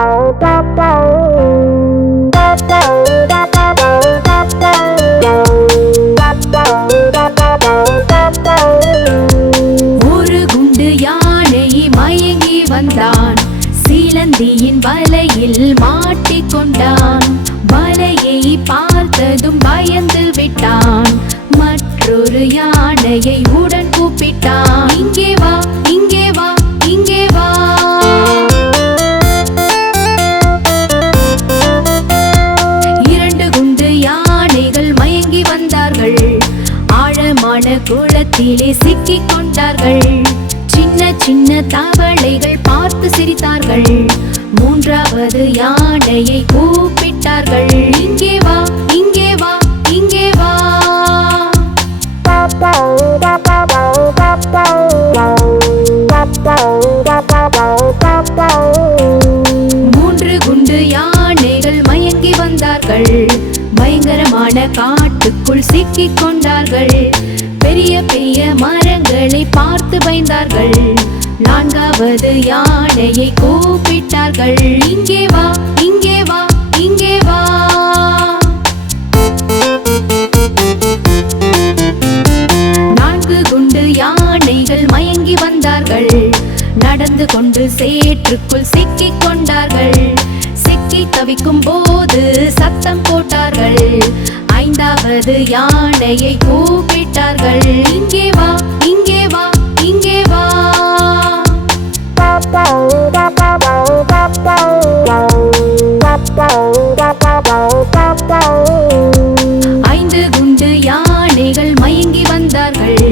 ஒரு குண்டு யானை மயங்கி வந்தான், சீலந்தியின் வலையில் மாட்டிக்கொண்டான். வலையை பார்த்ததும் பயந்து விட்டான், மற்றொரு யானையை உடன் கூப்பிட்டான். இங்கே வா, இங்கே வா, இங்கே வா. இரண்டு குண்டு யானைகள் மயங்கி வந்தார்கள், ஆழமான குளத்திலே சிக்கிக் கொண்டார்கள். சின்ன சின்ன தவளைகள் பார்த்து சிரித்தார்கள், மூன்றாவது யானையை கூப்பிட்டார்கள். இங்கே வா, இங்கே வா, இங்கே வா. மூன்று குண்டு யானைகள் மயங்கி வந்தார்கள், பயங்கரமான காட்டுக்குள் சிக்கிக் கொண்டார்கள். பெரிய பெரிய மரங்களை பார்த்து பயந்தார்கள், நான்காவது யானையை கூப்பிட்டார்கள். இங்கே வா, இங்கே வா, இங்கே வா. நான்கு குண்டு யானைகள் மயங்கி வந்தார்கள், நடந்து கொண்டு சேற்றுக்குள் சிக்கிக் கொண்டார்கள். சிக்கி தவிக்கும் போது சத்தம் போட்டார்கள், ஐந்தாவது யானையை கூப்பிட்டார்கள். இங்கே வா, இங்கே வா, இங்கே வா. ஐந்து குண்டு யானைகள் மயங்கி வந்தார்கள்,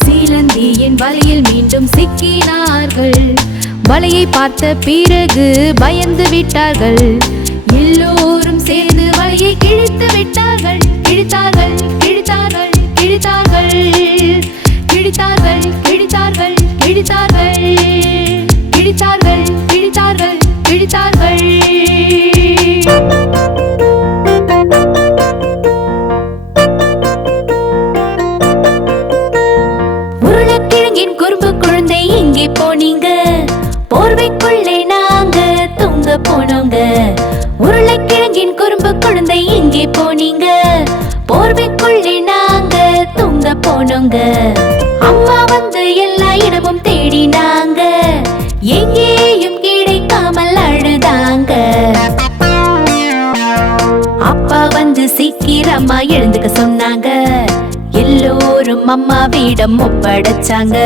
சீலந்தியின் வலையில் மீண்டும் சிக்கினார்கள். வலையை பார்த்த பிறகு பயந்து விட்டார்கள், எல்லோரும் சேர்ந்து வலையை கிழித்து விட்டார்கள். கிழித்தார்கள், கிழித்தார்கள், கிழித்தார்கள், கிழித்தார்கள், கிழித்தார்கள், கிழித்தார்கள், கிழித்தார்கள், கிழித்தார்கள், கிழித்தார்கள். உருளைக்கிழங்கின் குறும்பு குழந்தை எங்கே போனீங்க? போர்வைக்குள்ளே நாங்க தூங்க போனோங்க. உருளைக்கிழங்கின் குறும்பு குழந்தை எங்கே போனீங்க? போர்வைக்குள்ளே நாங்க தூங்க போனோங்க. அம்மா வந்து எல்லா இடமும் தேடினாங்க, எங்கேயும் கிடைக்காமல் அழுதாங்க. அப்பா வந்து சீக்கிரமா எழுந்துக்க சொன்னாங்க, எல்லோரும் அம்மாவிடம் ஒப்படைச்சாங்க.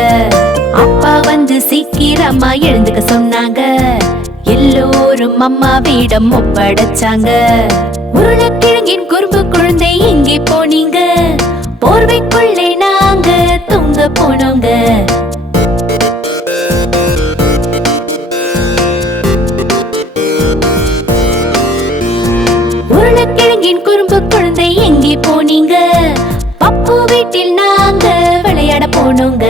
அப்பா வந்து சீக்கிரமா எழுந்துக்க சொன்னாங்க, எல்லோரும் அம்மாவிடம் ஒப்படைச்சாங்க. உருளைக்கிழங்கின் குறும்பு குழந்தை எங்கே போனீங்க? போர்வைக்குள்ளே நாங்க தூங்க போனோங்க. உருளைக்கிழங்கின் குறும்பு குழந்தை எங்கே போனீங்க? பப்பு வீட்டில் நாங்க விளையாட போனோங்க.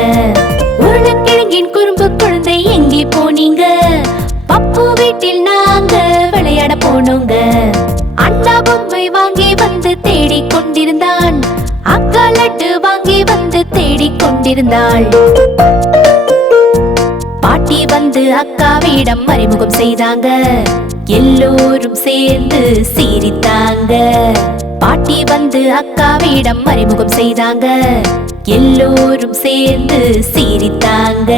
உருளைக்கிழங்கின் குறும்பு குழந்தை எங்கே போனீங்க? பப்பு வீட்டில் நாங்க விளையாட போனோங்க. அண்ணா பொம்மை வாங்கி வந்து தேடிக் கொண்டிருந்தான், அக்கா லட்டு வாங்கி வந்து தேடிக் கொண்டிருந்தாள். பாட்டி வந்து அக்காவிடம் அறிமுகம் செய்தாங்க, எல்லோரும் சேர்ந்து சிரித்தாங்க. பாட்டி வந்து அக்காவிடம் அறிமுகம் செய்தாங்க, எல்லோரும் சேர்ந்து சிரித்தாங்க.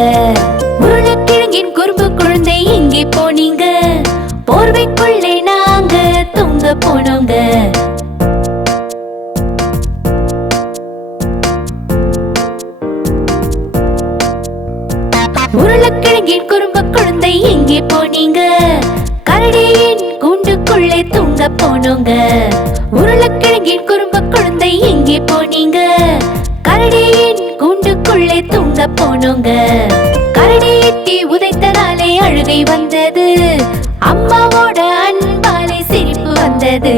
உருளைக்கிழங்கின் குறும்பு குழந்தை எங்கே போனீங்க? போர்வைக்குள்ளே நாங்க தூங்க போனோங்க. உருளைக்கிழங்கின் குறும்பு குழந்தை எங்கே போனீங்க? கரடியின் கூண்டுக்குள்ளே தூங்க போனோங்க. உருளைக்கிழங்கின் குறும்பு குழந்தை எங்கே போனீங்க? கரடியின் கூண்டுக்குள்ளே தூங்க போனோங்க. கரடி எட்டி உதைத்ததாலே அழுகை வந்தது, அம்மாவோட அன்பாலே சிரிப்பு வந்தது.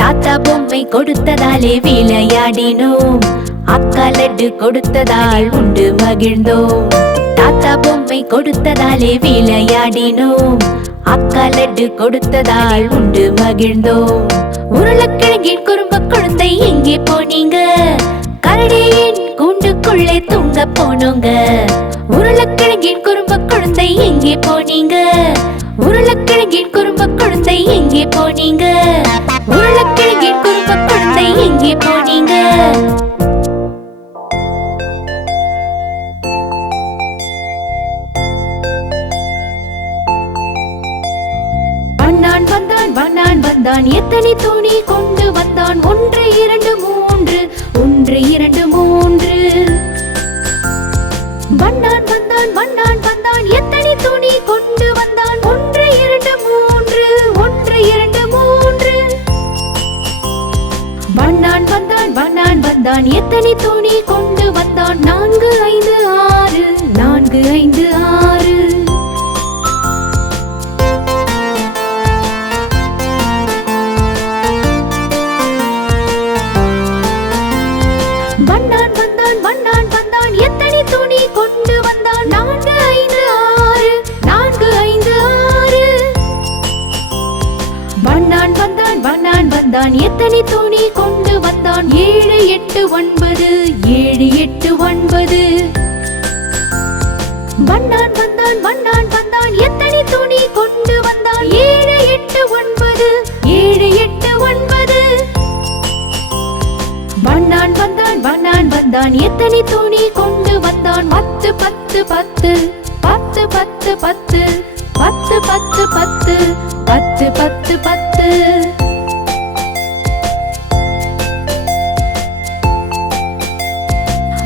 தாத்தா பொம்மை கொடுத்ததாலே விளையாடினோம், அக்கா லட்டு கொடுத்ததால் உண்டு மகிழ்ந்தோம். தாத்தா பொம்மை கொடுத்ததாலே விளையாடினோம், அக்கா லட்டு கொடுத்ததால் உண்டு மகிழ்ந்தோம். உருளைக்கிழங்கின் குறும்பு குழந்தை எங்கே போனீங்க? கரடியின் கூண்டுக்குள்ளே தூங்க போனோங்க. உருளைக்கிழங்கின் குறும்பு குழந்தை குழந்தை எங்கே போனீங்க? உருளைக்கிழங்கின் குறும்பு குழந்தை எங்கே போனீங்க? உருளைக்கிழங்கின் குறும்பு குழந்தை எங்கே போனீங்க? வண்ணான் வந்தான் வண்ணான் வந்தான் எத்தனை துணி கொண்டு வந்தான்? 1 2 3 1 2 3. வண்ணான் வந்தான் வண்ணான் வந்தான் எத்தனை துணி கொண்டு வந்தான்? 1 2 3 1 2 3. வண்ணான் வந்தான் வண்ணான் வந்தான் எத்தனை துணி கொண்டு வந்தான்? 4 5 6 4 5 6. வண்ணான் வந்தான் வண்ணான் வந்தான் எத்தனை துணி கொண்டு வந்தான்? 4 5 6 4 5 6. வண்ணான் வந்தான் வண்ணான் வந்தான் எத்தனை துணி கொண்டு வந்தான்? 7 8 9 7 8 9. வண்ணான் வந்தான் வண்ணான் வந்தான் எத்தனை துணி கொண்டு வந்தான்? 7 8 9 7 8 9. வண்ணான் வந்தான் வண்ணான் வந்தான் எத்தனை துணி கொண்டு வந்தான்? 10 10 10 10 10 10 10 10 10 10 10 10.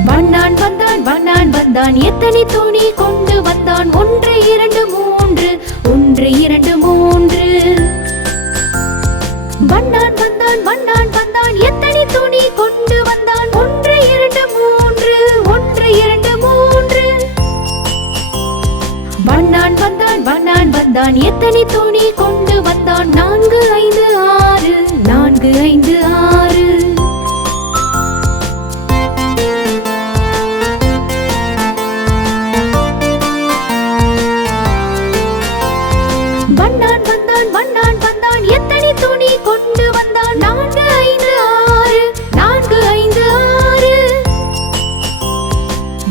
வண்ணான் வந்தான் வண்ணான் வந்தான் எத்தனை துணி கொண்டு வந்தான்? 1 2 3 1 2 3. வண்ணான் வந்தான் வண்ணான் வந்தான் எத்தனை துணி கொண்டு வந்தான்? 1 2 3 1 2 3. வண்ணான் வந்தான் வண்ணான் வந்தான் எத்தனை துணி கொண்டு வந்தான்? 4 5 6 4 5 6. வண்ணான் வந்தான் வண்ணான் வந்தான் எத்தனை துணி கொண்டு வந்தான்? 4 5 6 4 5 6.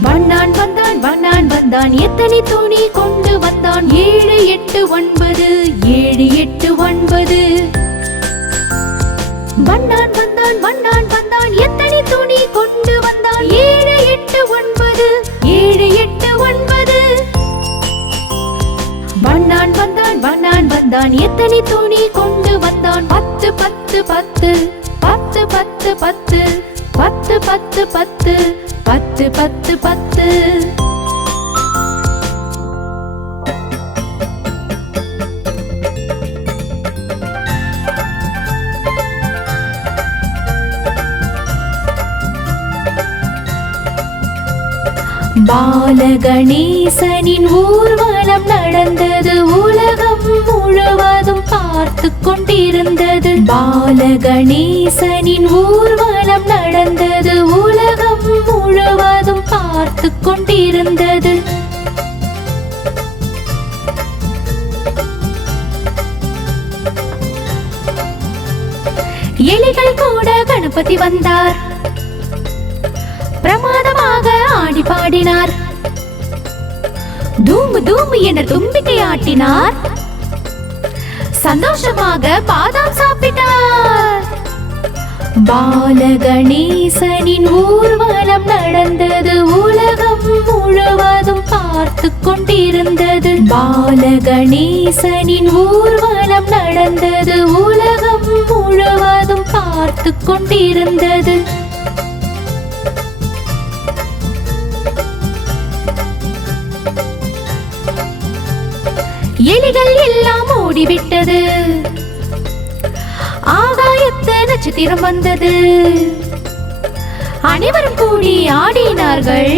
வண்ணான் வந்தான் வண்ணான் வந்தான் எத்தனை துணி கொண்டு வந்தான்? 7 8 9 7 8 9. வண்ணான் வந்தான் வண்ணான் வந்தான் எத்தனை துணி கொண்டு வந்தான்? 7 8 9 7 8 9. வண்ணான் வந்தான் வண்ணான் வந்தான் எத்தனை துணி கொண்டு வந்தான்? 10 10 10 10 10 10 10 10 10 10 10 10. பாலகணேசனின் ஊர்வலம் நடந்தது, உலகம் முழுவதும் பார்த்து கொண்டிருந்தது. பாலகணேசனின் ஊர்வலம் நடந்தது, உலகம் முழுவதும் பார்த்து கொண்டிருந்தது. எலிகள் கூட கணபதி வந்தார், பிரமாதமாக ஆடி பாடினார். தூம் தூம் என தும்பிக்கை ஆட்டினார், சந்தோஷமாக பாதாம் சாப்பிட்டார். பாலகணேசனின் ஊர்வலம் நடந்தது, உலகம் முழுவதும் பார்த்து கொண்டிருந்தது. பாலகணேசனின் ஊர்வலம் நடந்தது, உலகம் முழுவதும் பார்த்து கொண்டிருந்தது. எலிகள் எல்லாம் ஓடிவிட்டது, ஆகாயத்து நட்சத்திரம் வந்தது. அனைவரும் கூடி ஆடினார்கள்,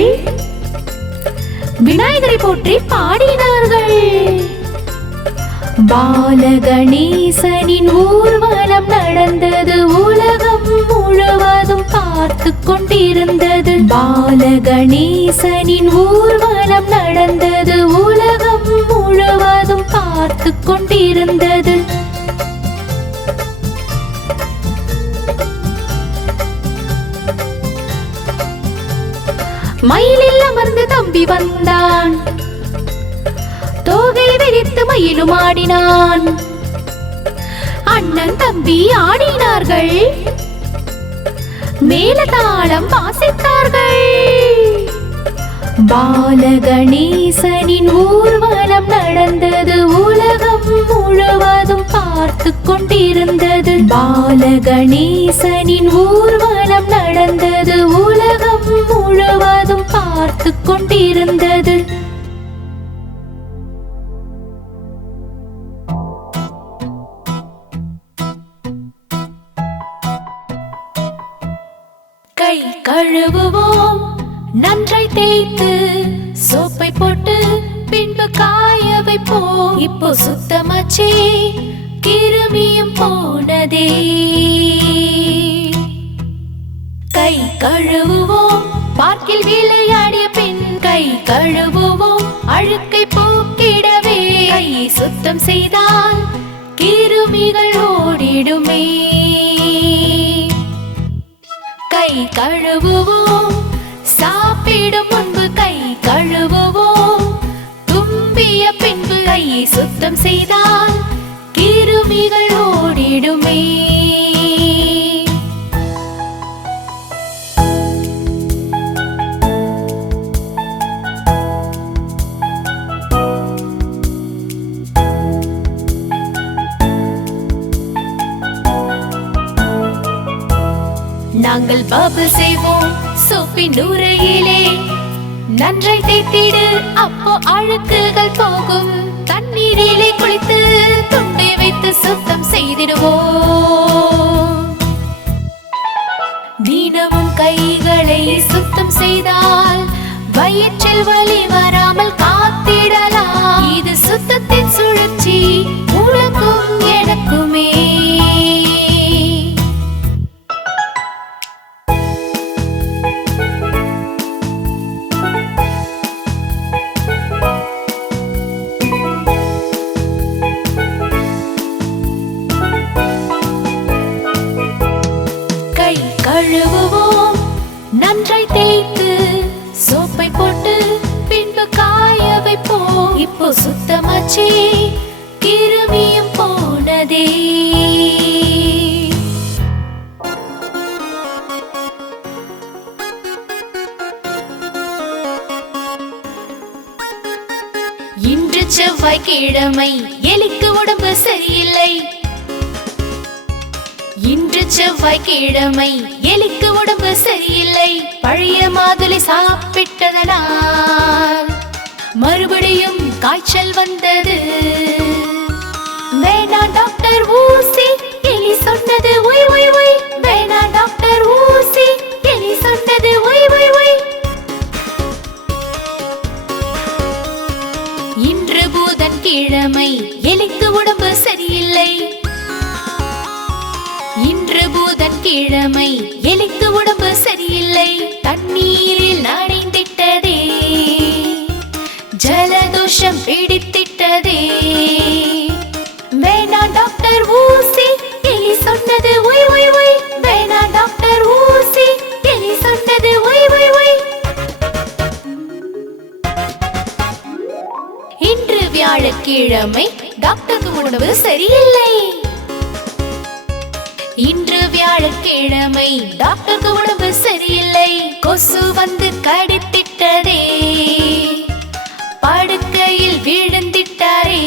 விநாயகரை போற்றி பாடினார்கள். பாலகணேசனின் ஊர்வலம் நடந்தது, உலகம் முழுவதும் பார்த்து கொண்டிருந்தது. பாலகணேசனின் ஊர்வலம் நடந்தது, உலகம் முழுவதும் பார்த்து கொண்டிருந்தது. மயிலில் அமர்ந்து தம்பி வந்தான், தோகை விரித்து மயிலும் ஆடினான். அண்ணன் தம்பி ஆடினார்கள், மேலதாளம் வாசித்தார்கள். பாலகணேசனின் ஊர்வலம் நடந்தது, உலகம் முழுவதும் பார்த்து கொண்டிருந்தது. பாலகணேசனின் ஊர்வலம் நடந்தது, உலகம் முழுவதும் பார்த்து கொண்டிருந்தது. கை கழுவுவோம் நன்றாய் தேய்த்து, சோப்பை போட்டு பின்பு காய வைப்போம். இப்போ சுத்தமாச்சே, கிருமியும் போனதே. கை கழுவுவோம் பார்க்கில் விளையாடிய பின், கை கழுவுவோம் அழுக்கை போக்கிடவே. கையை சுத்தம் செய்தால் கிருமிகள் ஓடிடுமே. கை கழுவுவோம் சாப்பிடும் முன்பு, கை கழுவுவோம் தும்பிய பின்பு. கையை சுத்தம் செய்தால் கிருமிகள் ஓடிடுமே. நாங்கள் பபிள் செய்வோம் சோப்பின் நுரையிலே, நன்றாய் தேய்த்திடு அப்போ அழுக்குகள் போகும். தண்ணீரிலே குளித்து துண்டை வைத்து சுத்தம் செய்திடுவோம். தினமும் கைகளை சுத்தம் செய்தால் வயிற்றில் வலி வராமல் காத்திடலாம். இது சுத்தத்தின் சுழற்சி, உனக்கும் எனக்குமே. கழுவுவோம் நன்றாய் தேய்த்து, சோப்பை போட்டு பின்பு காய வைப்போம். இப்போ சுத்தமாச்சே, கிருமியும் போனதே. இன்று செவ்வாய்க்கிழமை, எலிக்கு உடம்பு சரியில்லை. இன்று செவ்வாய்க்கிழமை, எலிக்கு உடம்பு சரியில்லை. பழைய மாதுளை சாப்பிட்டதனால் மறுபடியும் காய்ச்சல் வந்தது. வேணா டாக்டர் ஊசி, எலி சொன்னது ஒய் ஒய் ஒய். வேணா டாக்டர் ஊசி, எலி சொன்னது ஒய் ஒய் ஒய். இன்று புதன்கிழமை, எலிக்கு உடம்பு சரியில்லை. இன்று புதன்கிழமை, எலிக்கு உடம்பு சரியில்லை. தண்ணீரில் நனைந்திட்டதே, ஜலதோஷம் பிடித்திட்டதே. வேணா டாக்டர் ஊசி, எலி சொன்னது ஒய் ஒய் ஒய். வேணா டாக்டர் ஊசி, எலி சொன்னது ஒய் ஒய் ஒய். இன்று வியாழக்கிழமை, டாக்டருக்கு உடம்பு சரியில்லை. இன்று வியாழக்கிழமை, டாக்டருக்கு உடம்பு சரியில்லை. கொசு வந்து கடித்திட்டதே, படுக்கையில் விழுந்திட்டாரே.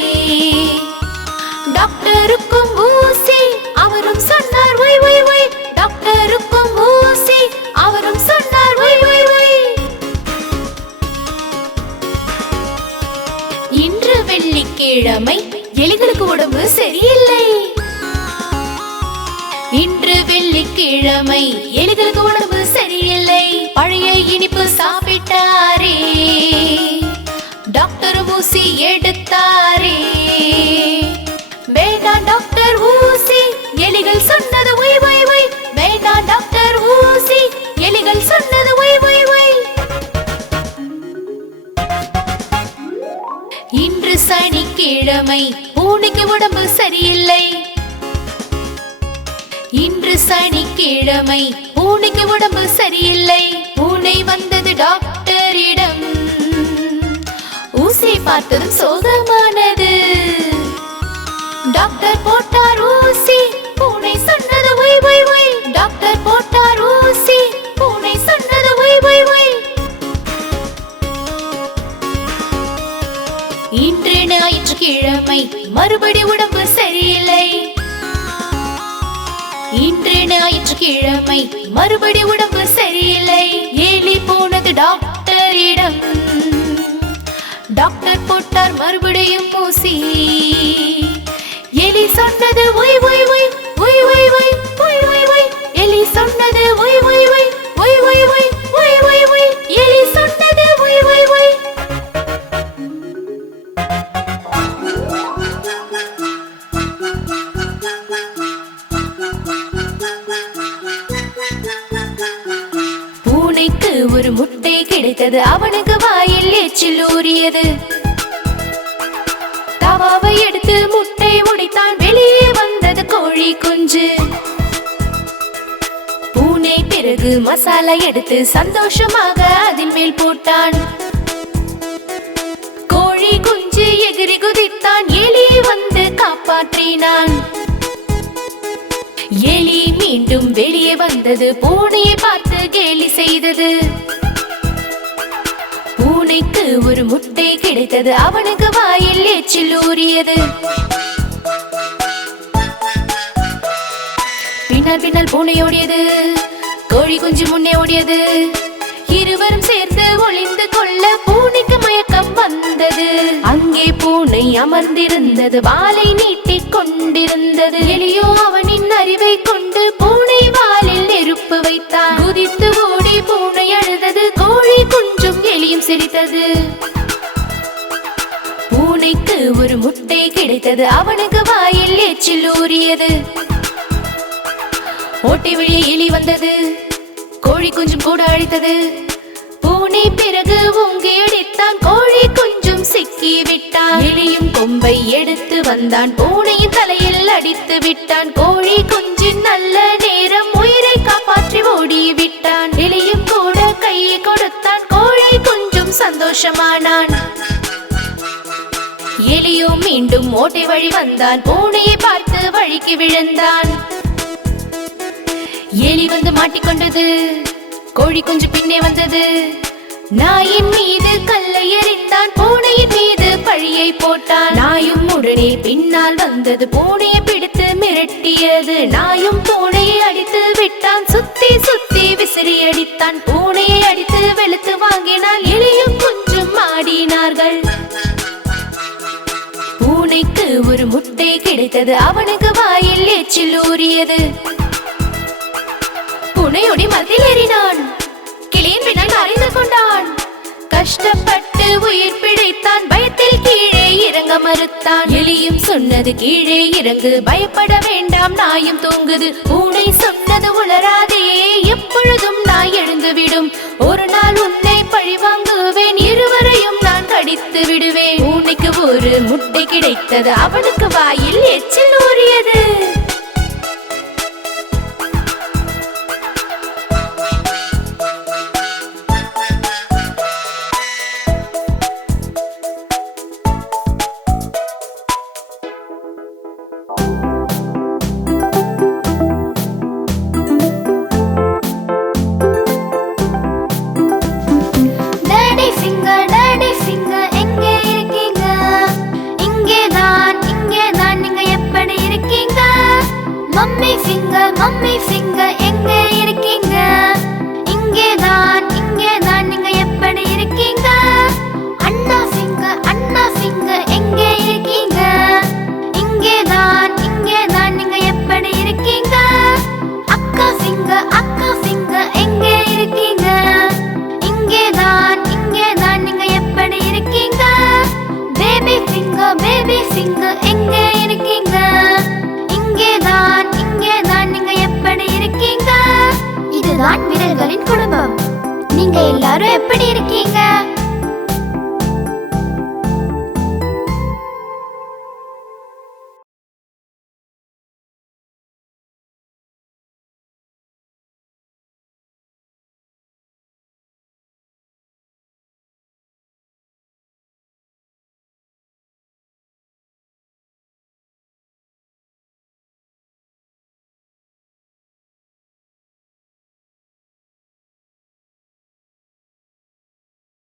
டாக்டருக்கும் ஊசி, அவரும் சொன்னார் ஒய் ஒய் ஒய். டாக்டருக்கும் ஊசி, அவரும் சொன்னார் ஒய் ஒய் ஒய். இன்று வெள்ளிக்கிழமை, எலிகளுக்கு உடம்பு சரியில்லை. இன்று வெள்ளிக்கிழமை, எலிகளுக்கு உடம்பு சரியில்லை. பழைய இனிப்பு சாப்பிட்டாரே, டாக்டர் ஊசி எடுத்தாரே. வேணா டாக்டர் ஊசி, எலிகள் சொன்னது ஒய் ஒய் ஒய். வேணா டாக்டர் ஊசி, எலிகள் சொன்னது ஒய் ஒய் ஒய். இன்று சனிக்கிழமை, பூனைக்கு உடம்பு சரியில்லை. இன்று சனிக்கிழமை, பூனைக்கு உடம்பு சரியில்லை. பூனை வந்தது டாக்டரிடம், ஊசி பார்த்ததும் சோகமா ஞாயிற்றுக்கிழமை மறுபடி உடம்பு சரியில்லை. இன்று ஞாயிற்றுக்கிழமை மறுபடி உடம்பு சரியில்லை. எலி போனது டாக்டரிடம். டாக்டர் போட்டார் மறுபடியும் ஊசி. எலி சொன்னது ஒய் ஒய் ஒய் ஒய் ஒய் ஒய் ஒய் ஒய் ஒய். எலி சொன்னது ஒய் ஒய் ஒய் ஒய் ஒய் ஒய் ஒய் ஒய் ஒய். எலி சொன்னது ஒய் ஒய் ஒய். பூனைக்கு ஒரு முட்டை கிடைத்தது. அவனுக்கு வாயில் எச்சில் ஊறியது. தவாவை எடுத்து முட்டை உடைத்தான். வெளியே வந்தது கோழி குஞ்சு. பூனை பிறகு மசாலா எடுத்து சந்தோஷமாக அதன் மேல் போட்டான். கோழி குஞ்சு எகிரி குதித்தான். எலி வந்து காப்பாற்றினான். எலி மீண்டும் வெளியே வந்தது. பூனையை பார்த்து கேலி செய்தது. பூனைக்கு ஒரு முட்டை கிடைத்தது. அவனுக்கு வாயில் எச்சில் ஊறியது. பின்னால் பின்னால் பூனை ஓடியது. கோழி குஞ்சு முன்னே ஓடியது. இருவரும் சேர்ந்து ஒளிந்து கொள்ள பூனைக்கு மயக்கம் வந்தது. அங்கே பூனை அமர்ந்திருந்தது. வாலை நீட்டிக் கொண்டிருந்தது. எலியோ அவனின் அறிவை கொண்டு பூனை வாலில் நெருப்பு வைத்தான். குதித்து ஓடி பூனை அழுதது. கோழி குஞ்சும் எலியும் சிரித்தது. பூனைக்கு ஒரு முட்டை கிடைத்தது. அவனுக்கு வாயில் எச்சில் ஊறியது. ஓட்டை வழியே எலி வந்தது. கோழி குஞ்சும் கூட அழித்தது. பூனை பிறகு ஓங்கி அடித்தான். கோழி குஞ்சும் சிக்கி விட்டான். எலியும் கொம்பை எடுத்து வந்தான். பூனையின் தலையில் அடித்து விட்டான். கோழி குஞ்சின் நல்ல நேரம் உயிரை காப்பாற்றி ஓடி விட்டான். எலியும் கூட கையை கொடுத்தான். கோழி குஞ்சும் சந்தோஷமானான். எலியோ மீண்டும் ஓட்டை வழி வந்தான். பூனையை பார்த்து வழிக்கு விழுந்தான். எலி வந்து மாட்டிக்கொண்டது. கோழி குஞ்சு பின்னே வந்தது. நாயின் மீது கல்லை எறிந்தான். பூனையின் மீது பழியை போட்டான். நாயும் உடனே பின்னால் வந்தது. பூனையை பிடித்து மிரட்டியது. நாயும் பூனையை அடித்து விட்டான். சுத்தி சுத்தி விசிறி அடித்தான். பூனையை அடித்து வெளுத்து வாங்கினான். எலியும் குஞ்சும் ஆடினார்கள். பூனைக்கு ஒரு முட்டை கிடைத்தது. அவனுக்கு வாயில் எச்சில் ஊறியது. பூனையோடி மரத்தில் ஏறினான். கிளியின் பின்னால் மறைந்து கொண்டான். கஷ்டப்பட்டு உயிர் பிழைத்தான். பயத்தில் கீழே இறங்க மறுத்தான். எலியும் சொன்னது கீழே இறங்கு, பயப்பட வேண்டாம், நாயும் தூங்குது. பூனை சொன்னது உளராதே, எப்பொழுதும் நாய் எழுந்துவிடும். ஒரு நாள் உன்னை பழி வாங்குவேன், இருவரையும் நான் கடித்து விடுவேன். பூனைக்கு ஒரு முட்டை கிடைத்தது. அவனுக்கு வாயில் எச்சில் ஊறியது. மம்மி ஃபிங்கர் எங்க இருக்கீங்க? இங்கே தான் நீங்க எப்படி இருக்கீங்க? அண்ணா ஃபிங்கர் எங்க இருக்கீங்க? இங்கே தான் நீங்க எப்படி இருக்கீங்க? அக்கா ஃபிங்கர் எங்க இருக்கீங்க? இங்கே தான் நீங்க எப்படி இருக்கீங்க? பேபி ஃபிங்கர் எங்க இருக்கீங்க? இங்கே தான் நீங்க எப்படி இருக்கீங்க? இதுதான் விரல்களின் குடும்பம். நீங்க எல்லாரும் எப்படி இருக்கீங்க?